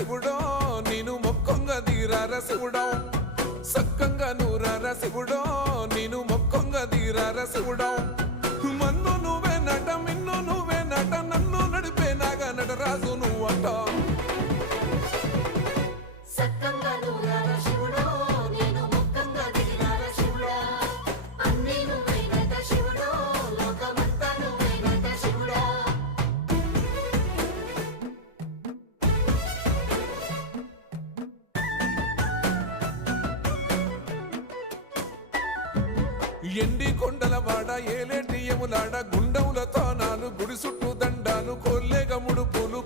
శివుడో నేను మొక్కంగా తీరార శివుడో సక్కంగా నూరార శివుడో నేను మొక్కంగా తీరార శివుడో మన్ను నువ్వే నట మిన్ను నువ్వే నట నన్ను నడిపే నాగా నటరాజు నువ్వట ఎండి కొండల వాడ ఏలేటి యములాడ గుండములతో నాలు గుడి చుట్టూ దండాలు కోల్లేగముడు పూలు